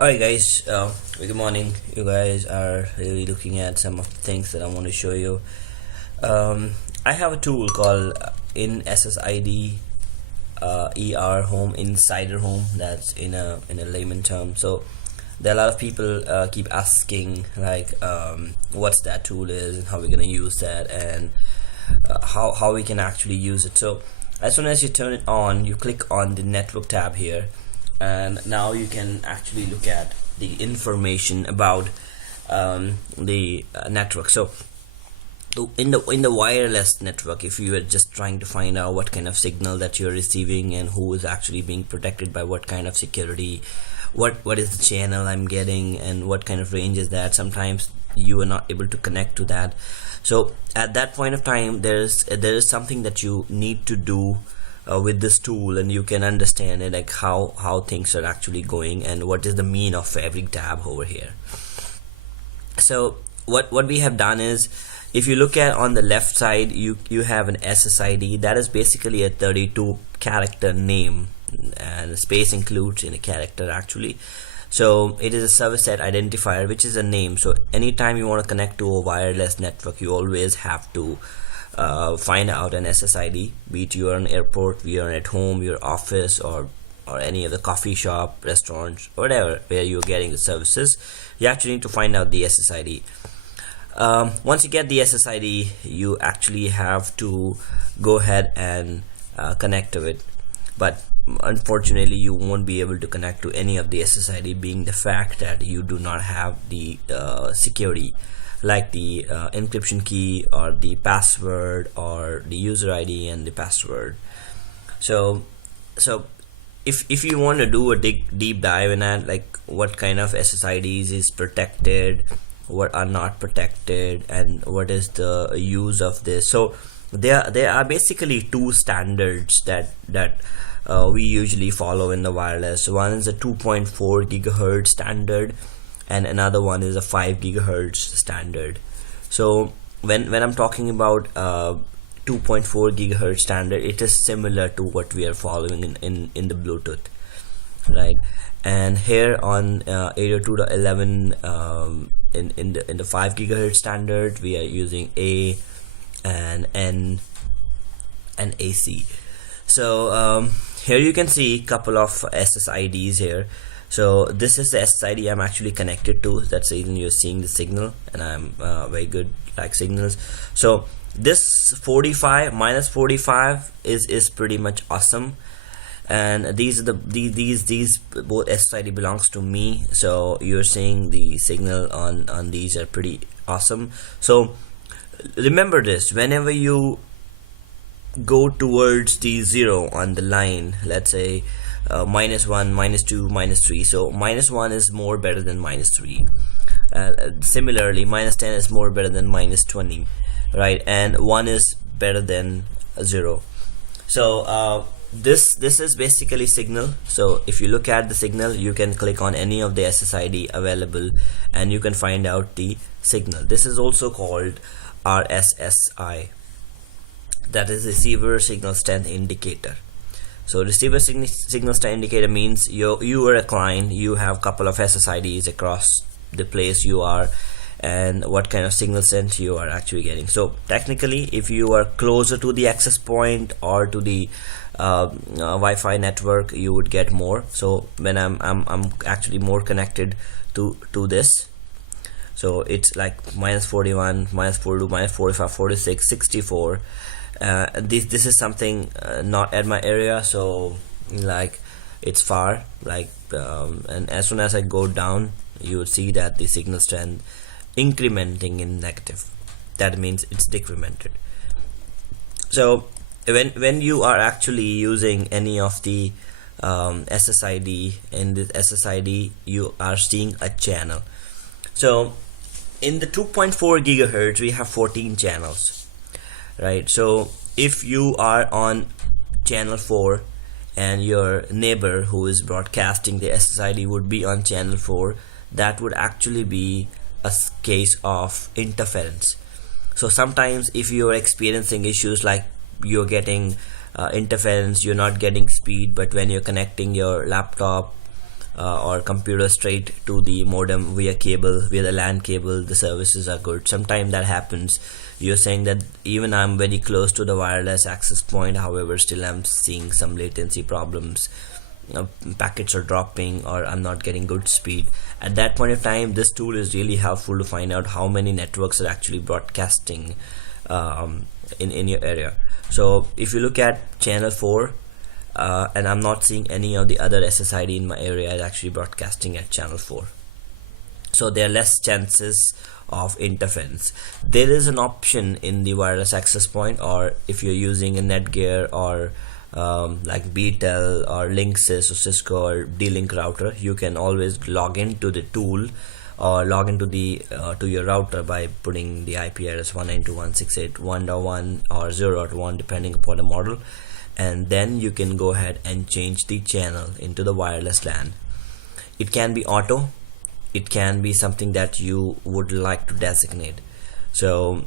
Alright guys, good morning. You guys are really looking at some of the things that I want to show you. I have a tool called INSSID ER Home, Insider Home. That's in a layman term. So there are a lot of people keep asking like what's that tool is and how we're gonna use that and how we can actually use it. So as soon as you turn it on, you click on the network tab here, and now you can actually look at the information about the network. So in the wireless network, if you are just trying to find out what kind of signal that you're receiving and who is actually being protected by what kind of security, what is the channel I'm getting and what kind of range is that, sometimes you are not able to connect to that. So at that point of time, there is something that you need to do with this tool, and you can understand it, like how things are actually going and what is the mean of every tab over here. So what we have done is, if you look at on the left side, you have an SSID. That is basically a 32 character name, and space includes in a character actually. So it is a service set identifier, which is a name. So anytime you want to connect to a wireless network, you always have to find out an SSID, be it you're an airport, you're at home, your office, or any other coffee shop, restaurant, whatever, where you're getting the services. You actually need to find out the SSID. Once you get the SSID, you actually have to go ahead and connect to it, but unfortunately you won't be able to connect to any of the SSID, being the fact that you do not have the security, like the encryption key or the password or the user ID and the password. So if you want to do a deep dive in that, like what kind of SSIDs is protected, what are not protected, and what is the use of this. So there are basically two standards that we usually follow in the wireless. One is a 2.4 gigahertz standard, and another one is a 5 gigahertz standard. So when I'm talking about 2.4 gigahertz standard, it is similar to what we are following in the Bluetooth, right? And here on 802.11 in the 5 gigahertz standard, we are using A and N and AC. So here you can see a couple of SSIDs here. So this is the SSID I'm actually connected to. That's the reason you're seeing the signal, and I'm very good like signals. So this 45 minus 45 is pretty much awesome, and these are these both SSID belongs to me. So you're seeing the signal on these are pretty awesome. So remember this, whenever you go towards the 0 on the line, let's say -1, -2, -3. So -1 is more better than -3. Similarly, -10 is more better than -20, right? And 1 is better than 0. So this is basically signal. So if you look at the signal, you can click on any of the SSID available and you can find out the signal. This is also called RSSI. That is receiver signal strength indicator. So receiver signal strength indicator means you are a client, you have a couple of SSIDs across the place you are, and what kind of signal strength you are actually getting. So technically, if you are closer to the access point or to the Wi-Fi network, you would get more. So when I'm actually more connected to this, so it's like -41, -42, -45, 46, 64. This is something not at my area, so like it's far, like and as soon as I go down, you would see that the signal strength incrementing in negative. That means it's decremented. So when you are actually using any of the SSID, in this SSID you are seeing a channel. So in the 2.4 gigahertz we have 14 channels, right? So if you are on channel 4 and your neighbor who is broadcasting the SSID would be on channel 4, that would actually be a case of interference. So sometimes if you are experiencing issues like you're getting interference, you're not getting speed, but when you're connecting your laptop or computer straight to the modem via cable, via the LAN cable, the services are good. Sometimes that happens. You're saying that even I'm very close to the wireless access point, however still I'm seeing some latency problems, packets are dropping, or I'm not getting good speed. At that point of time, this tool is really helpful to find out how many networks are actually broadcasting in your area. So if you look at channel 4, and I'm not seeing any of the other SSID in my area is actually broadcasting at channel 4, so there are less chances of interference. There is an option in the wireless access point, or if you're using a Netgear or like BTEL or Linksys or Cisco or D-Link router, you can always log into the tool or log into the to your router by putting the IP address 192.168.1.1 or 0.1 depending upon the model, and then you can go ahead and change the channel into the wireless LAN. It can be auto, it can be something that you would like to designate. So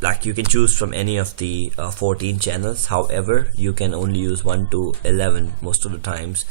like you can choose from any of the 14 channels. However, you can only use 1 to 11 most of the times.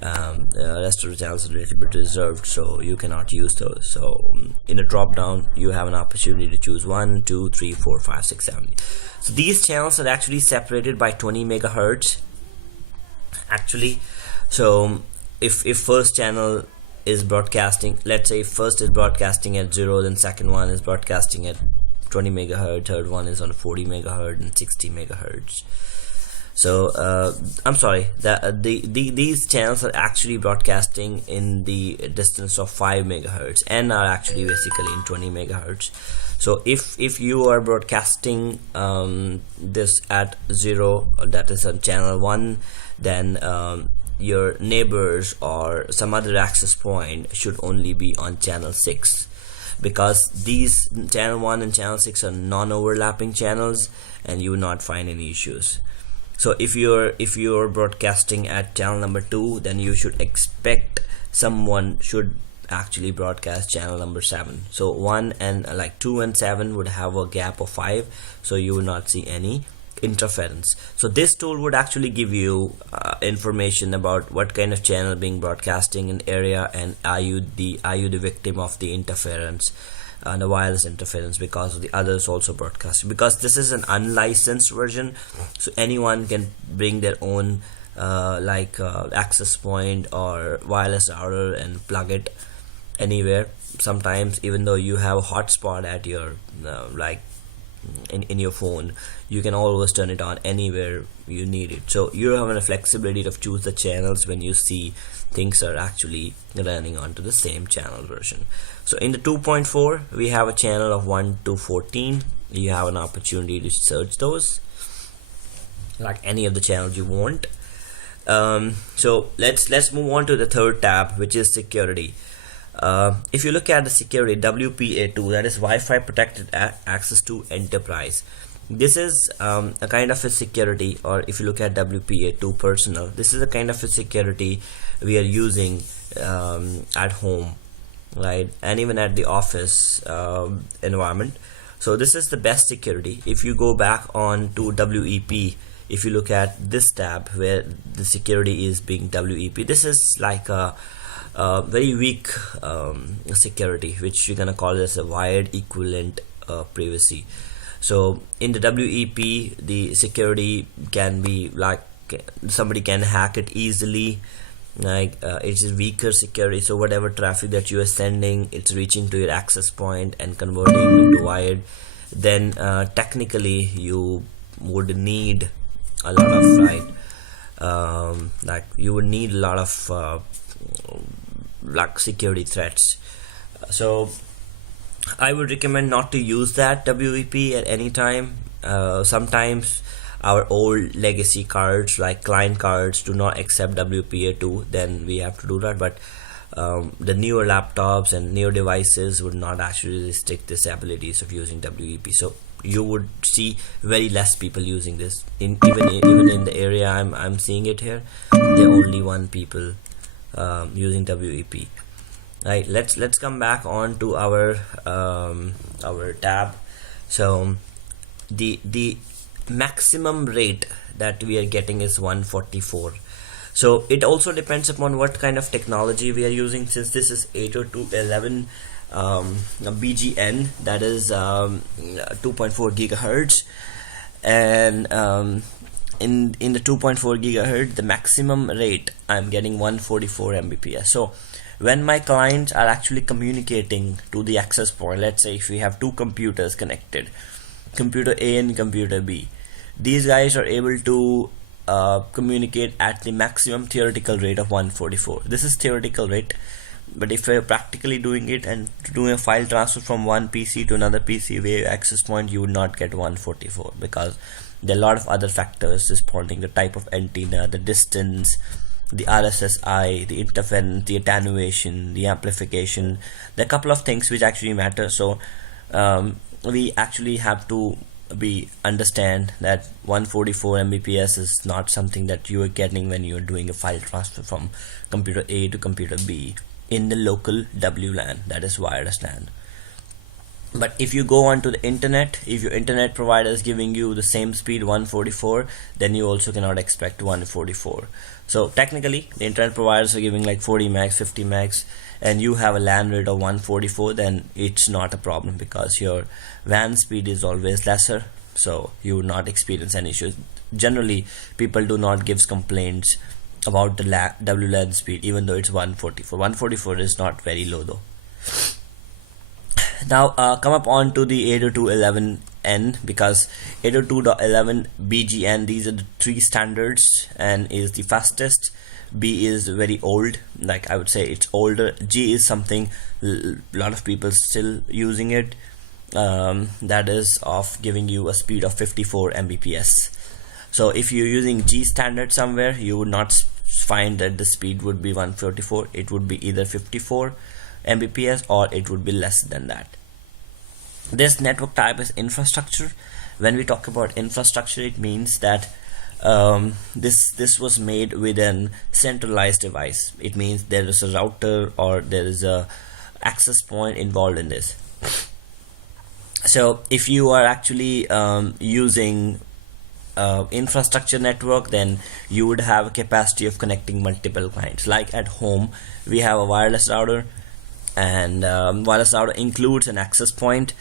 The rest of the channels are a little bit reserved, so you cannot use those. So in a drop down, you have an opportunity to choose 1, 2, 3, 4, 5, 6, 7. So these channels are actually separated by 20 megahertz actually. So if first channel is broadcasting, let's say first is broadcasting at 0, then second one is broadcasting at 20 megahertz, third one is on 40 megahertz and 60 megahertz. So I'm sorry, these channels are actually broadcasting in the distance of 5 megahertz and are actually basically in 20 megahertz. So if you are broadcasting this at 0, that is on channel 1, then your neighbors or some other access point should only be on channel 6, because these channel 1 and channel 6 are non-overlapping channels and you will not find any issues. So if you're broadcasting at channel number 2, then you should expect someone should actually broadcast channel number 7. So 1 and like 2 and 7 would have a gap of 5, so you will not see any interference. So this tool would actually give you information about what kind of channel being broadcasting in area, and are you the victim of the interference, the wireless interference, because of the others also broadcasting. Because this is an unlicensed version, so anyone can bring their own access point or wireless router and plug it anywhere. Sometimes even though you have a hotspot at your in your phone, you can always turn it on anywhere you need it. So you have a flexibility to choose the channels when you see things are actually running onto the same channel version. So in the 2.4, we have a channel of 1 to 14. You have an opportunity to search those like any of the channels you want. So let's move on to the third tab, which is security. If you look at the security, WPA2, that is Wi-Fi protected access to enterprise. This is a kind of a security, or if you look at WPA2 personal, this is a kind of a security we are using at home, right, and even at the office environment. So this is the best security. If you go back on to WEP, if you look at this tab where the security is being WEP, this is like a very weak security, which we're gonna call as a wired equivalent privacy. So in the WEP, the security can be like somebody can hack it easily, like it's a weaker security. So whatever traffic that you are sending, it's reaching to your access point and converting into wired. Then technically you would need a lot of like you would need a lot of like security threats. So I would recommend not to use that WEP at any time. Sometimes our old legacy cards, like client cards, do not accept WPA2, then we have to do that. But the newer laptops and newer devices would not actually restrict this abilities of using WEP. So you would see very less people using this. Even in the area I'm seeing it here, there are only 1 people using WEP. Right, let's come back on to our tab. So the maximum rate that we are getting is 144. So it also depends upon what kind of technology we are using. Since this is 802.11 BGN, that is 2.4 gigahertz, and in the 2.4 gigahertz, the maximum rate I'm getting 144 Mbps. So when my clients are actually communicating to the access point, let's say if we have two computers connected, computer A and computer B, these guys are able to communicate at the maximum theoretical rate of 144. This is theoretical rate, but if we're practically doing it and doing a file transfer from one PC to another PC via access point, you would not get 144 because there are a lot of other factors responding: the type of antenna, the distance, the RSSI, the interference, the attenuation, the amplification. There are a couple of things which actually matter. So we actually have to understand that 144 Mbps is not something that you are getting when you're doing a file transfer from computer A to computer B in the local WLAN, that is wireless LAN. But if you go onto the internet, if your internet provider is giving you the same speed 144, then you also cannot expect 144. So technically the internet providers are giving like 40 megs, 50 megs, and you have a LAN rate of 144, then it's not a problem because your WAN speed is always lesser, so you will not experience any issues. Generally people do not give complaints about the WLAN speed even though it's 144. 144 is not very low though. Now come up on to the 802.11n, because 802.11 BGN, these are the three standards. N is the fastest, B is very old, like I would say it's older, G is something a lot of people still using it, that is of giving you a speed of 54 Mbps. So if you're using G standard somewhere, you would not find that the speed would be 144. It would be either 54 Mbps or it would be less than that. This network type is infrastructure. When we talk about infrastructure, it means that this was made with an centralized device. It means there is a router or there is a access point involved in this. So if you are actually using infrastructure network, then you would have a capacity of connecting multiple clients. Like at home we have a wireless router, and wireless router includes an access point.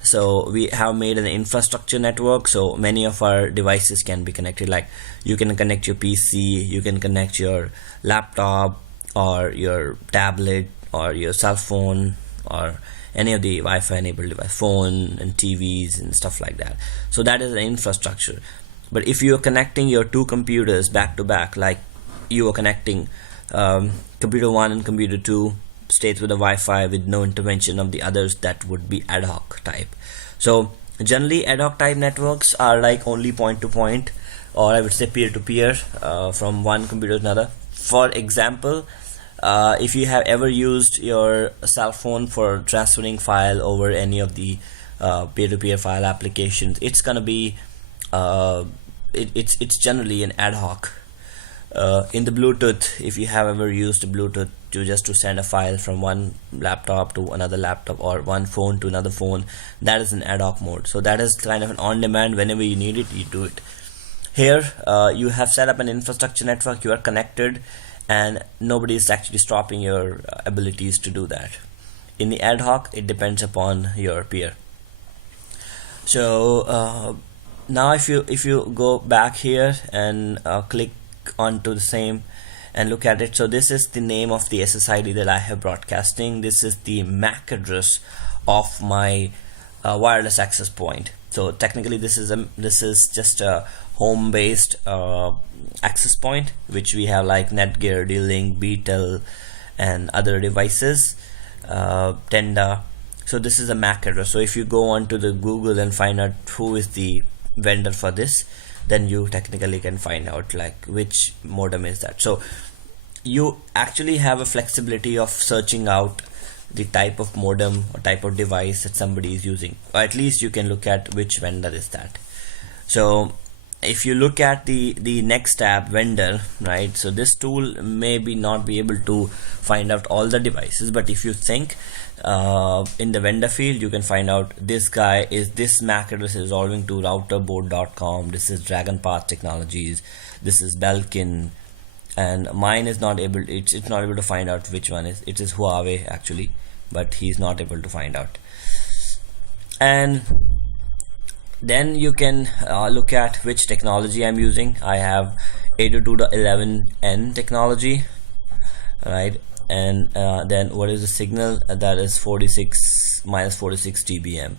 So we have made an infrastructure network, so many of our devices can be connected. Like you can connect your PC, you can connect your laptop or your tablet or your cell phone or any of the Wi-Fi enabled device, phone and TVs and stuff like that. So that is an infrastructure. But if you are connecting your two computers back to back, like you are connecting computer 1 and computer 2 states with a Wi-Fi with no intervention of the others, that would be ad hoc type. So generally ad hoc type networks are like only point to point, or I would say peer to peer, from one computer to another. For example, if you have ever used your cell phone for transferring file over any of the peer-to-peer file applications, it's gonna be it's generally an ad hoc. In the Bluetooth, if you have ever used Bluetooth to send a file from one laptop to another laptop or one phone to another phone, that is an ad hoc mode. So that is kind of an on-demand. Whenever you need it, you do it. Here you have set up an infrastructure network, you are connected, and nobody is actually stopping your abilities to do that. In the ad hoc, it depends upon your peer. So now if you go back here and click onto the same and look at it, so this is the name of the SSID that I have broadcasting. This is the MAC address of my wireless access point. So technically this is just a home-based access point, which we have like Netgear, D-Link, Beetle, and other devices, Tenda. So this is a MAC address. So if you go onto the Google and find out who is the vendor for this, then you technically can find out like which modem is that. So you actually have a flexibility of searching out the type of modem or type of device that somebody is using, or at least you can look at which vendor is that. So if you look at the next tab, vendor, right, so this tool maybe not be able to find out all the devices, but if you think in the vendor field, you can find out this guy is, this MAC address is resolving to routerboard.com, this is Dragon Path Technologies, this is Belkin, and mine is not able, it's not able to find out which one is. It is Huawei actually, but he's not able to find out. And then you can look at which technology I'm using. I have 802.11n technology, right? And then what is the signal? That is 46 minus 46 dBm.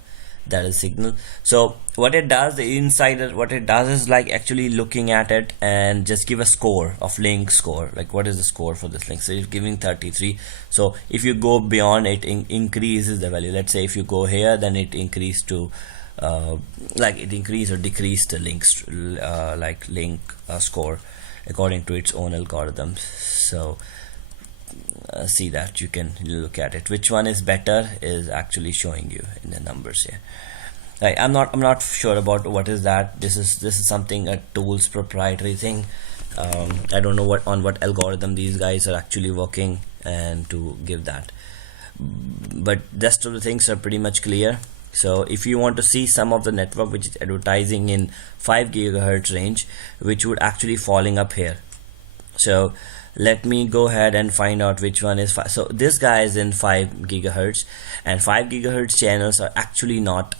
That is signal. So what it does, the INSSIDER, what it does is like actually looking at it and just give a score of link score, like what is the score for this link. So you're giving 33. So if you go beyond it, increases the value. Let's say if you go here, then it increase to like it increase or decrease the links like link score according to its own algorithms. So see that you can look at it. Which one is better is actually showing you in the numbers here. Right, I'm not sure about what is that. This is something, a tool's proprietary thing. I don't know what algorithm these guys are actually working and to give that, but rest of the things are pretty much clear. So if you want to see some of the network which is advertising in 5 gigahertz range, which would actually falling up here. So let me go ahead and find out which one is 5. So this guy is in 5 gigahertz, and 5 gigahertz channels are actually not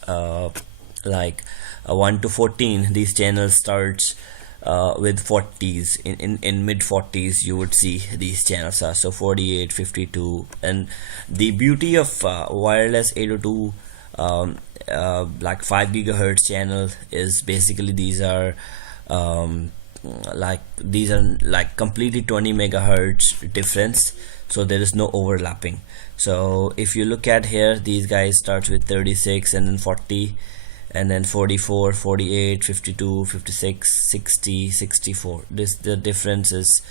like 1 to 14. These channels starts with 40s. In mid 40s you would see these channels are, so 48, 52. And the beauty of wireless 802 like 5 gigahertz channel is basically these are like completely 20 megahertz difference, so there is no overlapping. So if you look at here, these guys starts with 36 and then 40 and then 44, 48, 52, 56, 60, 64. The difference is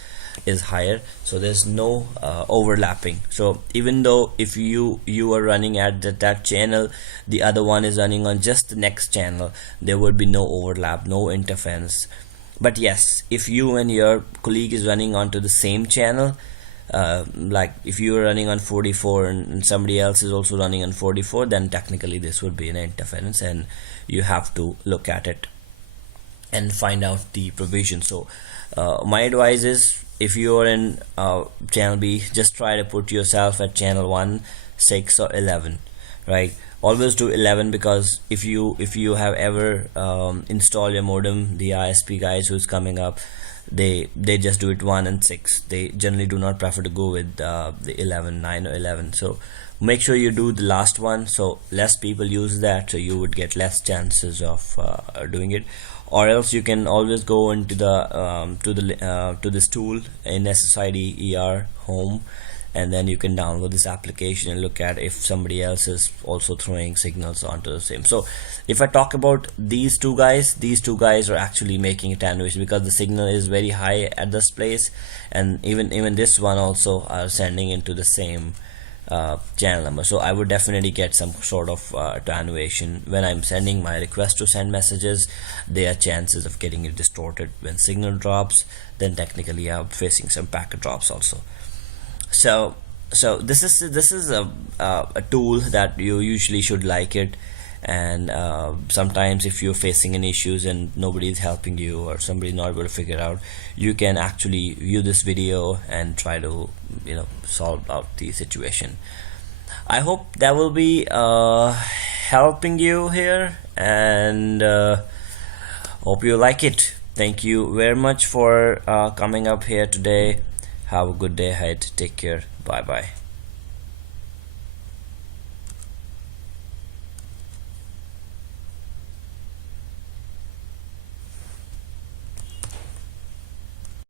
higher, so there's no overlapping. So even though if you are running at that channel, the other one is running on just the next channel, there would be no overlap, no interference. But yes, if you and your colleague is running onto the same channel, like if you are running on 44 and somebody else is also running on 44, then technically this would be an interference, and you have to look at it and find out the provision. So my advice is, if you are in channel B, just try to put yourself at channel 1, 6 or 11, right? Always do 11, because if you have ever installed your modem, the ISP guys who's coming up, they just do it 1 and 6. They generally do not prefer to go with the 11, 9 or 11. So make sure you do the last one, so less people use that, so you would get less chances of doing it. Or else you can always go into the to this tool in INSSIDER home, and then you can download this application and look at if somebody else is also throwing signals onto the same. So if I talk about these two guys are actually making attenuation, because the signal is very high at this place, and even this one also are sending into the same channel number. So I would definitely get some sort of attenuation when I'm sending my request to send messages. There are chances of getting it distorted when signal drops. Then technically I'm facing some packet drops also. So this is a tool that you usually should like it. And sometimes if you're facing any issues and nobody is helping you, or somebody not able to figure out, you can actually view this video and try to solve out the situation. I hope that will be helping you here, and hope you like it. Thank you very much for coming up here today. Have a good day ahead. Take care. Bye bye.